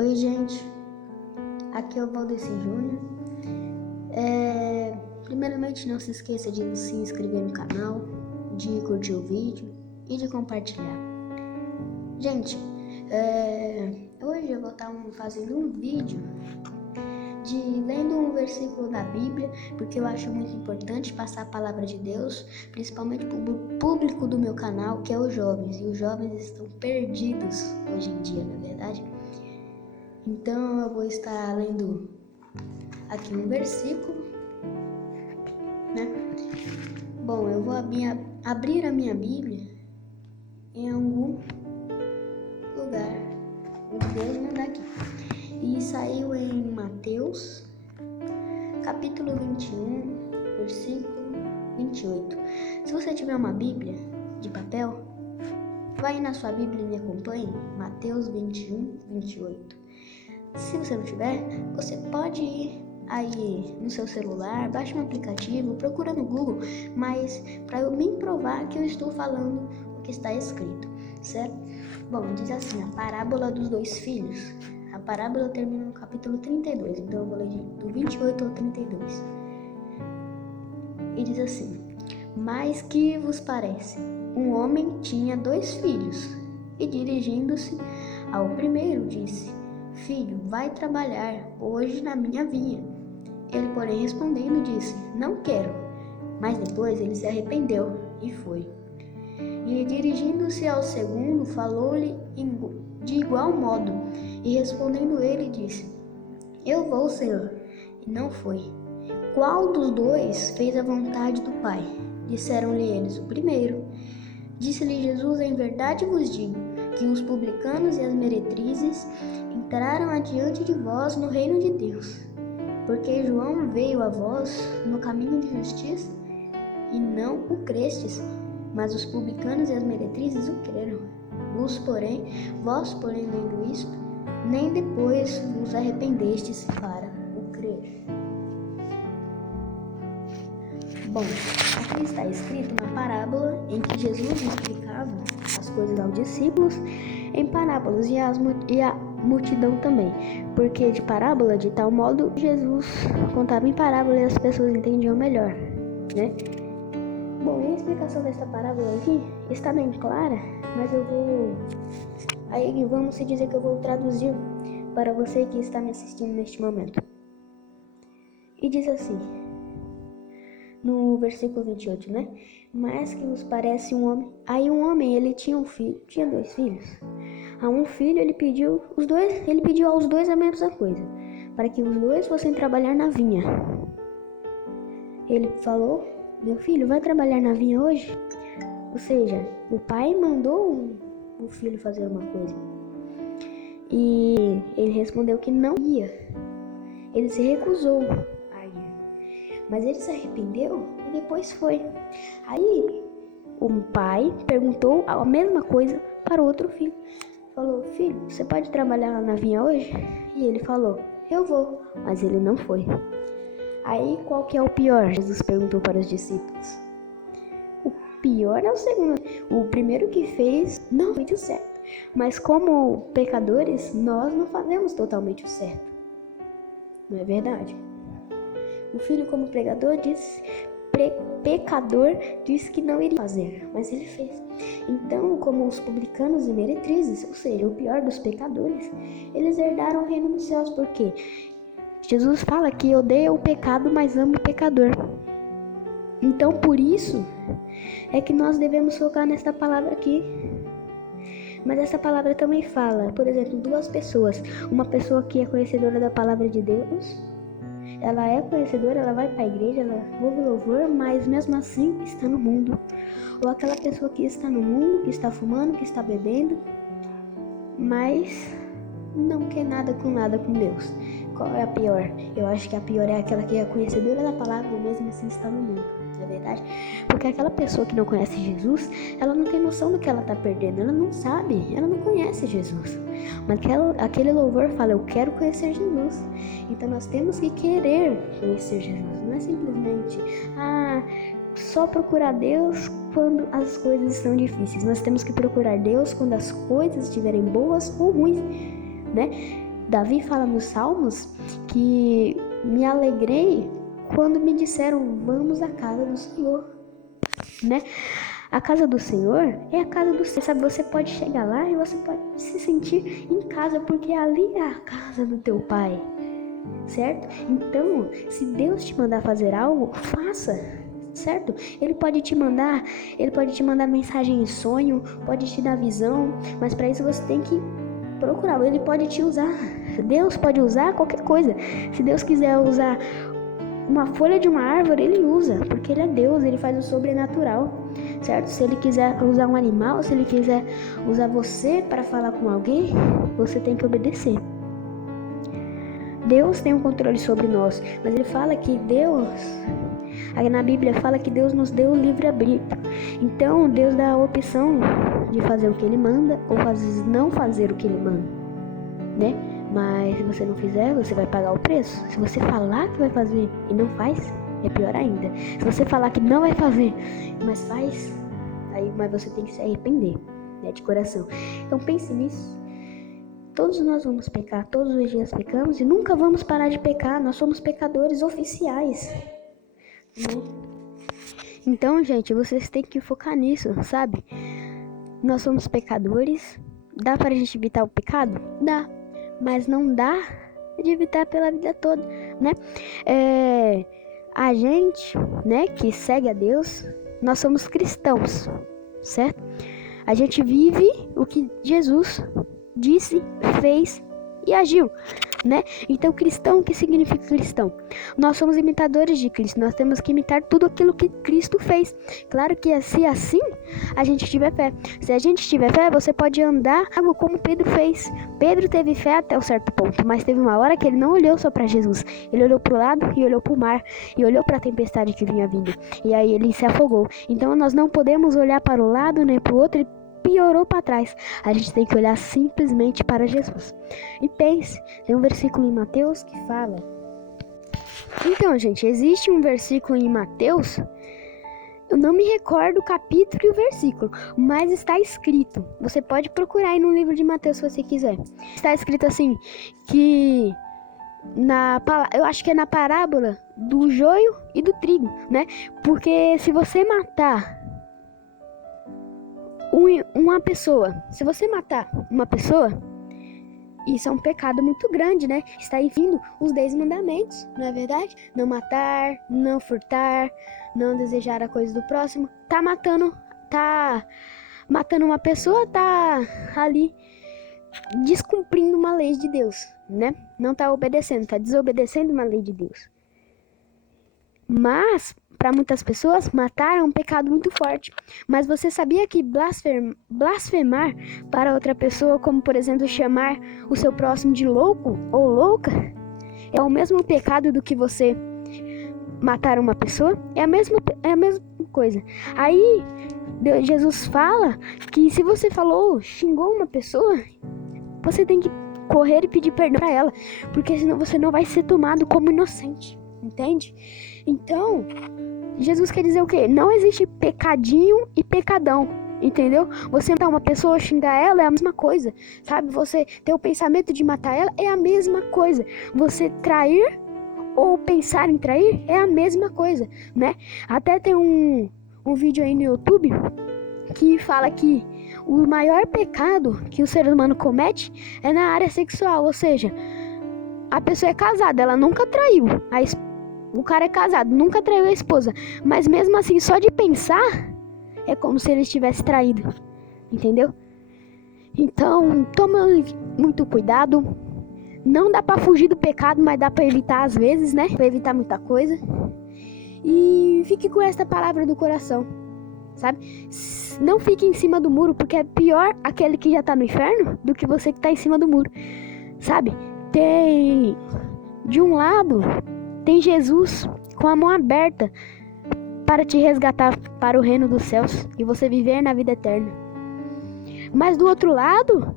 Oi, gente, aqui é o Valdeci Júnior. Primeiramente, não se esqueça de se inscrever no canal, de curtir o vídeo e de compartilhar. Gente, hoje eu vou estar fazendo um vídeo de lendo um versículo da Bíblia, porque eu acho muito importante passar a palavra de Deus, principalmente para o público do meu canal, que é os jovens, e os jovens estão perdidos hoje em dia, na verdade. Então eu vou estar lendo aqui um versículo, né? Bom, eu vou abrir a minha Bíblia em algum lugar onde Deus mandar aqui. E saiu em Mateus, capítulo 21, versículo 28. Se você tiver uma Bíblia de papel, vai na sua Bíblia e me acompanhe. Mateus 21, 28. Se você não tiver, você pode ir aí no seu celular, baixa um aplicativo, procura no Google, mas para eu me provar que eu estou falando o que está escrito, certo? Bom, diz assim, a parábola dos dois filhos. A parábola termina no capítulo 32, então eu vou ler do 28 ao 32. E diz assim: Mas que vos parece? Um homem tinha 2 filhos, e dirigindo-se ao primeiro disse: Filho, vai trabalhar hoje na minha vinha. Ele, porém, respondendo, disse: Não quero. Mas depois ele se arrependeu e foi. E dirigindo-se ao segundo, falou-lhe de igual modo. E respondendo ele, disse: Eu vou, Senhor. E não foi. Qual dos 2 fez a vontade do Pai? Disseram-lhe eles: O primeiro. Disse-lhe Jesus: Em verdade vos digo que os publicanos e as meretrizes entraram adiante de vós no reino de Deus. Porque João veio a vós no caminho de justiça e não o crestes, mas os publicanos e as meretrizes o creram. Vós, porém, vendo isto, nem depois vos arrependestes para o crer. Bom, aqui está escrito uma parábola em que Jesus explicava as coisas aos discípulos em parábolas e a multidão também, porque de parábola, de tal modo, Jesus contava em parábola e as pessoas entendiam melhor, né? Bom, e a explicação desta parábola aqui está bem clara, mas aí vamos se dizer que eu vou traduzir para você que está me assistindo neste momento. E diz assim, no versículo 28, né? Mas que vos parece um homem. Aí um homem, ele tinha 2 filhos. A um filho ele pediu aos 2 a mesma coisa, para que os 2 fossem trabalhar na vinha. Ele falou: Meu filho, vai trabalhar na vinha hoje? Ou seja, o pai mandou o filho fazer uma coisa. E ele respondeu que não ia. Ele se recusou a ir. Mas ele se arrependeu e depois foi. Aí o pai perguntou a mesma coisa para o outro filho. Falou: Filho, você pode trabalhar lá na vinha hoje? E ele falou: Eu vou. Mas ele não foi. Aí qual que é o pior? Jesus perguntou para os discípulos. O pior é o segundo. O primeiro que fez não fez o certo. Mas como pecadores, nós não fazemos totalmente o certo. Não é verdade? O filho, como pecador, disse que não iria fazer, mas ele fez. Então, como os publicanos e meretrizes, ou seja, o pior dos pecadores, eles herdaram o reino dos céus, porque Jesus fala que odeia o pecado, mas ama o pecador. Então, por isso, é que nós devemos focar nesta palavra aqui. Mas essa palavra também fala, por exemplo, 2 pessoas. Uma pessoa que é conhecedora da palavra de Deus, ela é conhecedora, ela vai para a igreja, ela ouve louvor, mas mesmo assim está no mundo. Ou aquela pessoa que está no mundo, que está fumando, que está bebendo, mas não quer nada com Deus. Qual é a pior? Eu acho que a pior é aquela que é conhecedora da palavra e mesmo assim está no mundo, não é verdade? Porque aquela pessoa que não conhece Jesus, ela não tem noção do que ela está perdendo, ela não sabe, ela não conhece Jesus. Mas aquele louvor fala: Eu quero conhecer Jesus. Então nós temos que querer conhecer Jesus, não é simplesmente só procurar Deus quando as coisas estão difíceis. Nós temos que procurar Deus quando as coisas estiverem boas ou ruins, né? Davi fala nos Salmos que me alegrei quando me disseram, vamos à casa do Senhor, né? A casa do Senhor é a casa do Senhor, sabe? Você pode chegar lá e você pode se sentir em casa, porque ali é a casa do teu Pai, certo? Então, se Deus te mandar fazer algo, faça, certo? Ele pode te mandar mensagem em sonho, pode te dar visão, mas para isso você tem que procurar. Ele pode te usar, Deus pode usar qualquer coisa. Se Deus quiser usar uma folha de uma árvore, ele usa, porque ele é Deus, ele faz o sobrenatural, certo? Se ele quiser usar um animal, se ele quiser usar você para falar com alguém, você tem que obedecer. Deus tem um controle sobre nós, mas ele fala que na Bíblia fala que Deus nos deu o livre-arbítrio. Então Deus dá a opção de fazer o que ele manda ou não fazer o que ele manda, né? Mas se você não fizer, você vai pagar o preço. Se você falar que vai fazer e não faz, é pior ainda. Se você falar que não vai fazer, mas faz, mas você tem que se arrepender, né, de coração. Então pense nisso. Todos nós vamos pecar, todos os dias pecamos e nunca vamos parar de pecar. Nós somos pecadores oficiais, né? Então, gente, vocês têm que focar nisso, sabe? Nós somos pecadores. Dá pra gente evitar o pecado? Dá. Mas não dá de evitar pela vida toda, né? A gente, né, que segue a Deus, nós somos cristãos, certo? A gente vive o que Jesus disse, fez e agiu, né? Então, cristão, o que significa cristão? Nós somos imitadores de Cristo, nós temos que imitar tudo aquilo que Cristo fez. Claro que se assim a gente tiver fé. Se a gente tiver fé, você pode andar como Pedro fez. Pedro teve fé até um certo ponto, mas teve uma hora que ele não olhou só para Jesus. Ele olhou para o lado e olhou para o mar e olhou para a tempestade que vinha vindo. E aí ele se afogou. Então, nós não podemos olhar para o lado nem para o outro e piorou para trás. A gente tem que olhar simplesmente para Jesus. E pense, tem um versículo em Mateus que fala. Então, gente, existe um versículo em Mateus, eu não me recordo o capítulo e o versículo, mas está escrito. Você pode procurar aí no livro de Mateus se você quiser. Está escrito assim, que eu acho que é na parábola do joio e do trigo, né? Porque se você matar uma pessoa, isso é um pecado muito grande, né? Está aí vindo os 10 mandamentos, não é verdade? Não matar, não furtar, não desejar a coisa do próximo. Tá matando uma pessoa, tá ali descumprindo uma lei de Deus, né? Não tá obedecendo, tá desobedecendo uma lei de Deus. Mas para muitas pessoas, matar é um pecado muito forte. Mas você sabia que blasfemar para outra pessoa, como por exemplo chamar o seu próximo de louco ou louca, é o mesmo pecado do que você matar uma pessoa? É a mesma coisa. Aí Jesus fala que se você xingou uma pessoa, você tem que correr e pedir perdão para ela, porque senão você não vai ser tomado como inocente, entende? Então, Jesus quer dizer o quê? Não existe pecadinho e pecadão, entendeu? Você matar uma pessoa, xingar ela é a mesma coisa, sabe? Você ter o pensamento de matar ela é a mesma coisa. Você trair ou pensar em trair é a mesma coisa, né? Até tem um vídeo aí no YouTube que fala que o maior pecado que o ser humano comete é na área sexual, ou seja, a pessoa é casada, ela nunca traiu, o cara é casado, nunca traiu a esposa, mas mesmo assim, só de pensar, é como se ele estivesse traído, entendeu? Então, toma muito cuidado. Não dá pra fugir do pecado, mas dá pra evitar às vezes, né? Pra evitar muita coisa. E fique com esta palavra do coração, sabe? Não fique em cima do muro, porque é pior aquele que já tá no inferno do que você que tá em cima do muro, sabe? De um lado, tem Jesus com a mão aberta para te resgatar para o reino dos céus e você viver na vida eterna. Mas do outro lado,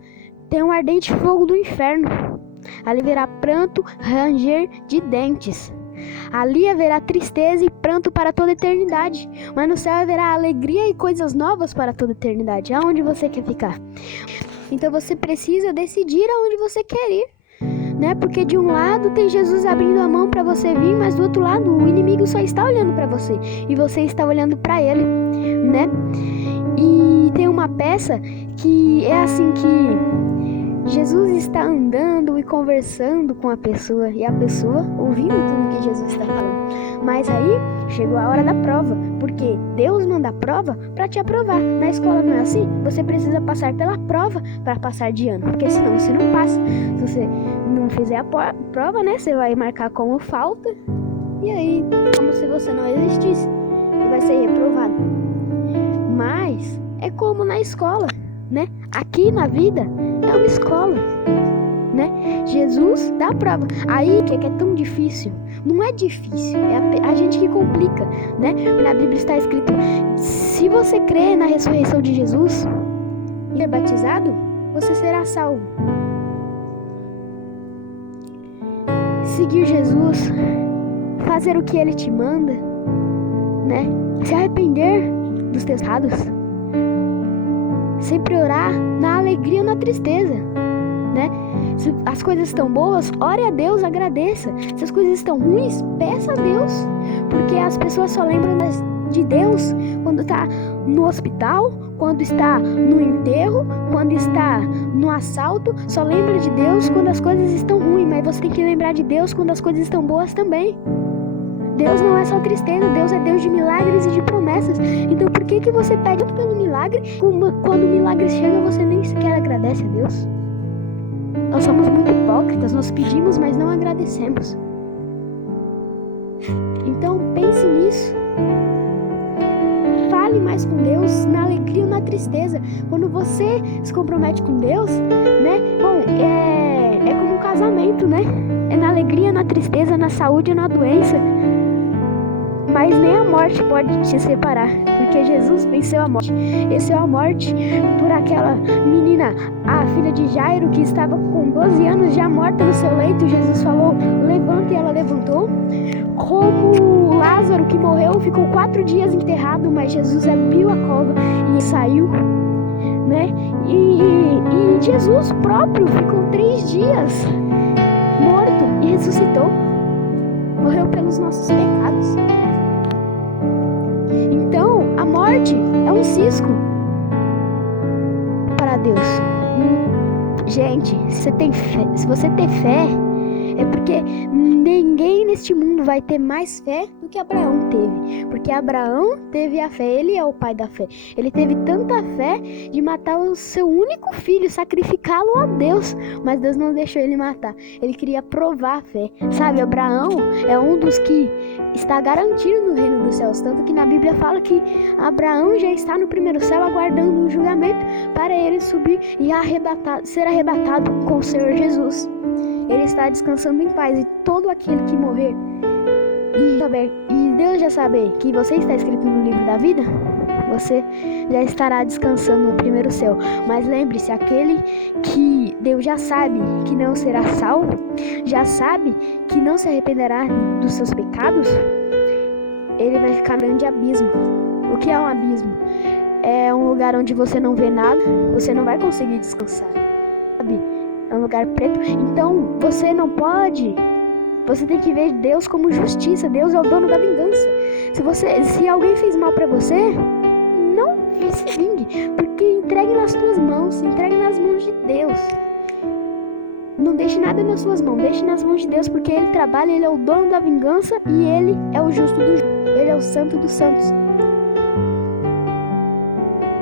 tem um ardente fogo do inferno. Ali haverá pranto, ranger de dentes. Ali haverá tristeza e pranto para toda a eternidade. Mas no céu haverá alegria e coisas novas para toda a eternidade. Aonde você quer ficar? Então você precisa decidir aonde você quer ir. né? Porque de um lado tem Jesus abrindo a mão para você vir, mas do outro lado o inimigo só está olhando para você e você está olhando para ele, né? E tem uma peça que é assim que Jesus está andando e conversando com a pessoa e a pessoa ouvindo tudo que Jesus está falando. Mas aí chegou a hora da prova, porque Deus manda a prova para te aprovar. Na escola não é assim? Você precisa passar pela prova para passar de ano, porque senão você não passa. Se você não fizer a prova, né, você vai marcar como falta e aí como se você não existisse e vai ser reprovado. Mas é como na escola, né? Aqui na vida é uma escola, né? Jesus dá a prova. Aí que é tão difícil? Não é difícil, é a gente que complica, né? Na Bíblia está escrito: se você crê na ressurreição de Jesus e é batizado, você será salvo. Seguir Jesus, fazer o que Ele te manda, né? Se arrepender dos teus pecados, sempre orar na alegria ou na tristeza, né? Se as coisas estão boas, ore a Deus, agradeça. Se as coisas estão ruins, peça a Deus, porque as pessoas só lembram de Deus quando está no hospital, quando está no enterro, quando está no assalto. Só lembra de Deus quando as coisas estão ruins, mas você tem que lembrar de Deus quando as coisas estão boas também. Deus não é só tristeza, Deus é Deus de milagres e de promessas. Então por que você pede tanto pelo milagre, quando o milagre chega você nem sequer agradece a Deus? Nós somos muito hipócritas, nós pedimos, mas não agradecemos. Então pense nisso. Fale mais com Deus na alegria ou na tristeza. Quando você se compromete com Deus, né? Bom, é como um casamento, né? É na alegria, na tristeza, na saúde ou na doença. Mas nem a morte pode te separar, porque Jesus venceu a morte. Venceu a morte por aquela menina, a filha de Jairo, que estava com 12 anos já morta no seu leito. Jesus falou: levanta, e ela levantou. Como Lázaro, que morreu, ficou 4 dias enterrado, mas Jesus abriu a cova e saiu, né? E Jesus próprio ficou 3 dias morto e ressuscitou. Morreu pelos nossos pecados. Então, a morte é um cisco para Deus. Gente, se você ter fé, é porque ninguém neste mundo vai ter mais fé do que Abraão teve. Porque Abraão teve a fé, ele é o pai da fé. Ele teve tanta fé de matar o seu único filho, sacrificá-lo a Deus. Mas Deus não deixou ele matar. Ele queria provar a fé. Sabe, Abraão é um dos que está garantido no reino dos céus. Tanto que na Bíblia fala que Abraão já está no primeiro céu aguardando o julgamento para ele subir e ser arrebatado com o Senhor Jesus. Ele está descansando em paz, e todo aquele que morrer e Deus já saber que você está escrito no livro da vida, você já estará descansando no primeiro céu. Mas lembre-se, aquele que Deus já sabe que não será salvo, já sabe que não se arrependerá dos seus pecados, ele vai ficar no grande abismo. O que é um abismo? É um lugar onde você não vê nada, você não vai conseguir descansar, sabe? É um lugar preto. Então você não pode. Você tem que ver Deus como justiça. Deus é o dono da vingança. Se alguém fez mal pra você, não se vingue, porque entregue nas tuas mãos, entregue nas mãos de Deus. Não deixe nada nas suas mãos, deixe nas mãos de Deus, porque Ele trabalha, Ele é o dono da vingança e Ele é o justo do justo. Ele é o santo dos santos.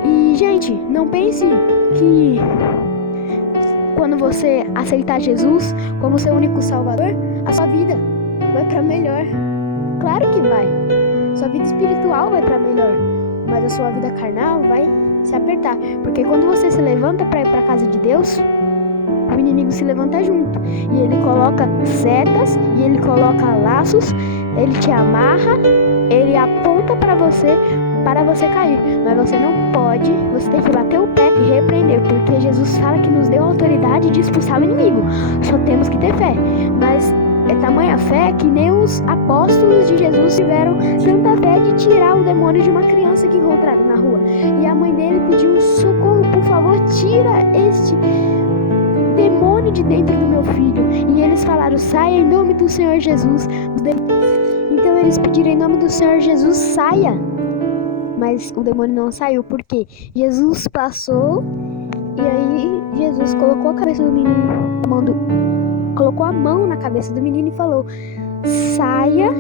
E gente, não pense que quando você aceitar Jesus como seu único salvador, a sua vida vai para melhor. Claro que vai. Sua vida espiritual vai para melhor, mas a sua vida carnal vai se apertar, porque quando você se levanta para ir para a casa de Deus, o inimigo se levanta junto e ele coloca setas e ele coloca laços, ele te amarra, ele aponta para você cair, mas você não pode, você tem que bater o pé e repreender, porque Jesus fala que nos deu autoridade de expulsar o inimigo. Só temos que ter fé, mas é tamanha fé que nem os apóstolos de Jesus tiveram tanta fé de tirar o demônio de uma criança que encontraram na rua. E a mãe dele pediu: socorro, por favor, tira este demônio demônio de dentro do meu filho. E eles falaram, saia em nome do Senhor Jesus. Então eles pediram em nome do Senhor Jesus, saia. Mas o demônio não saiu, porque Jesus passou e aí Jesus colocou a cabeça do menino, colocou a mão na cabeça do menino e falou, saia,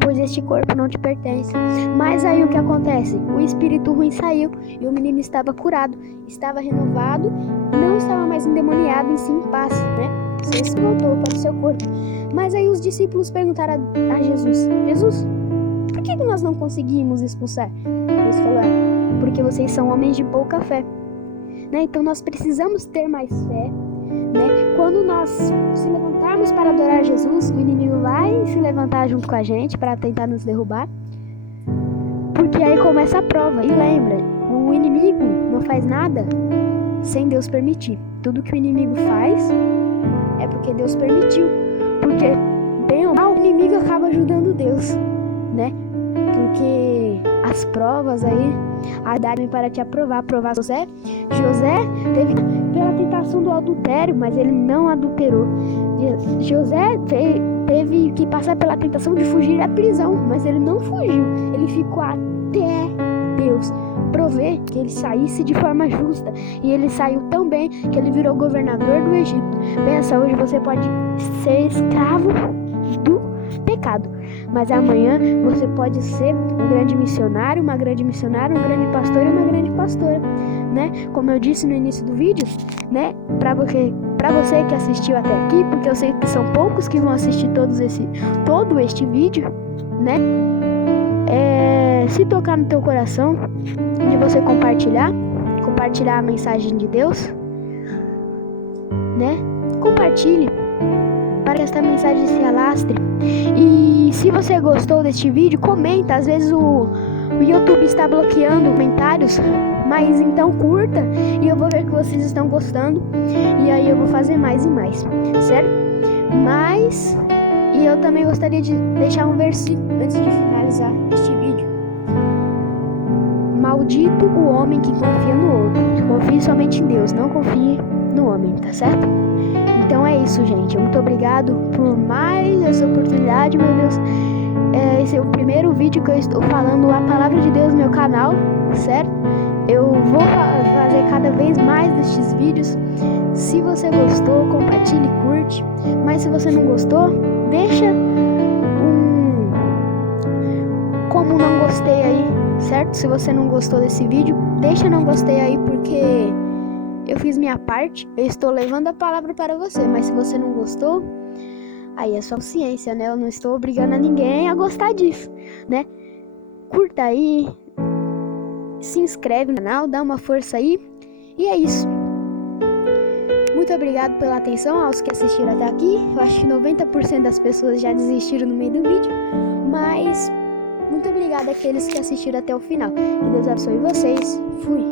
pois este corpo não te pertence. Mas aí o que acontece? O espírito ruim saiu e o menino estava curado, estava renovado, não estava mais endemoniado, e sim em paz, né? Jesus voltou para o seu corpo. Mas aí os discípulos perguntaram a Jesus, por que nós não conseguimos expulsar? Eles falaram, porque vocês são homens de pouca fé, né? Então nós precisamos ter mais fé, né? Quando nós se levantarmos para adorar Jesus, o inimigo vai se levantar junto com a gente para tentar nos derrubar, porque aí começa a prova. E lembra, o inimigo não faz nada sem Deus permitir. Tudo que o inimigo faz é porque Deus permitiu, porque bem ou mal o inimigo acaba ajudando Deus, né? Porque as provas aí darem para te aprovar José teve pela tentação do adultério, mas ele não adulterou. José teve que passar pela tentação de fugir da prisão, mas ele não fugiu, ele ficou até Deus prover que ele saísse de forma justa, e ele saiu tão bem que ele virou governador do Egito. Pensa, hoje você pode ser escravo do pecado, mas amanhã você pode ser um grande missionário, uma grande missionária, um grande pastor e uma grande pastora, né? Como eu disse no início do vídeo, né? Para você que assistiu até aqui, porque eu sei que são poucos que vão assistir todo este vídeo, né? Se tocar no teu coração de você compartilhar a mensagem de Deus, né? Compartilhe para que esta mensagem se alastre. E se você gostou deste vídeo, comenta. Às vezes o YouTube está bloqueando comentários, mas então curta e eu vou ver que vocês estão gostando, e aí eu vou fazer mais e mais, certo? E eu também gostaria de deixar um versículo antes de finalizar este vídeo. Maldito o homem que confia no outro. Confie somente em Deus, não confie no homem, tá certo? Então é isso, gente. Muito obrigado por mais essa oportunidade, meu Deus. Esse é o primeiro vídeo que eu estou falando a palavra de Deus no meu canal, certo? Eu vou fazer cada vez mais destes vídeos. Se você gostou, compartilhe, curte. Mas se você não gostou, deixa como não gostei aí, certo? Se você não gostou desse vídeo, deixa não gostei aí, porque eu fiz minha parte, eu estou levando a palavra para você. Mas se você não gostou, aí é sua consciência, né? Eu não estou obrigando a ninguém a gostar disso, né? Curta aí, se inscreve no canal, dá uma força aí, e é isso. Muito obrigado pela atenção aos que assistiram até aqui. Eu acho que 90% das pessoas já desistiram no meio do vídeo, mas muito obrigado àqueles que assistiram até o final. Que Deus abençoe vocês. Fui!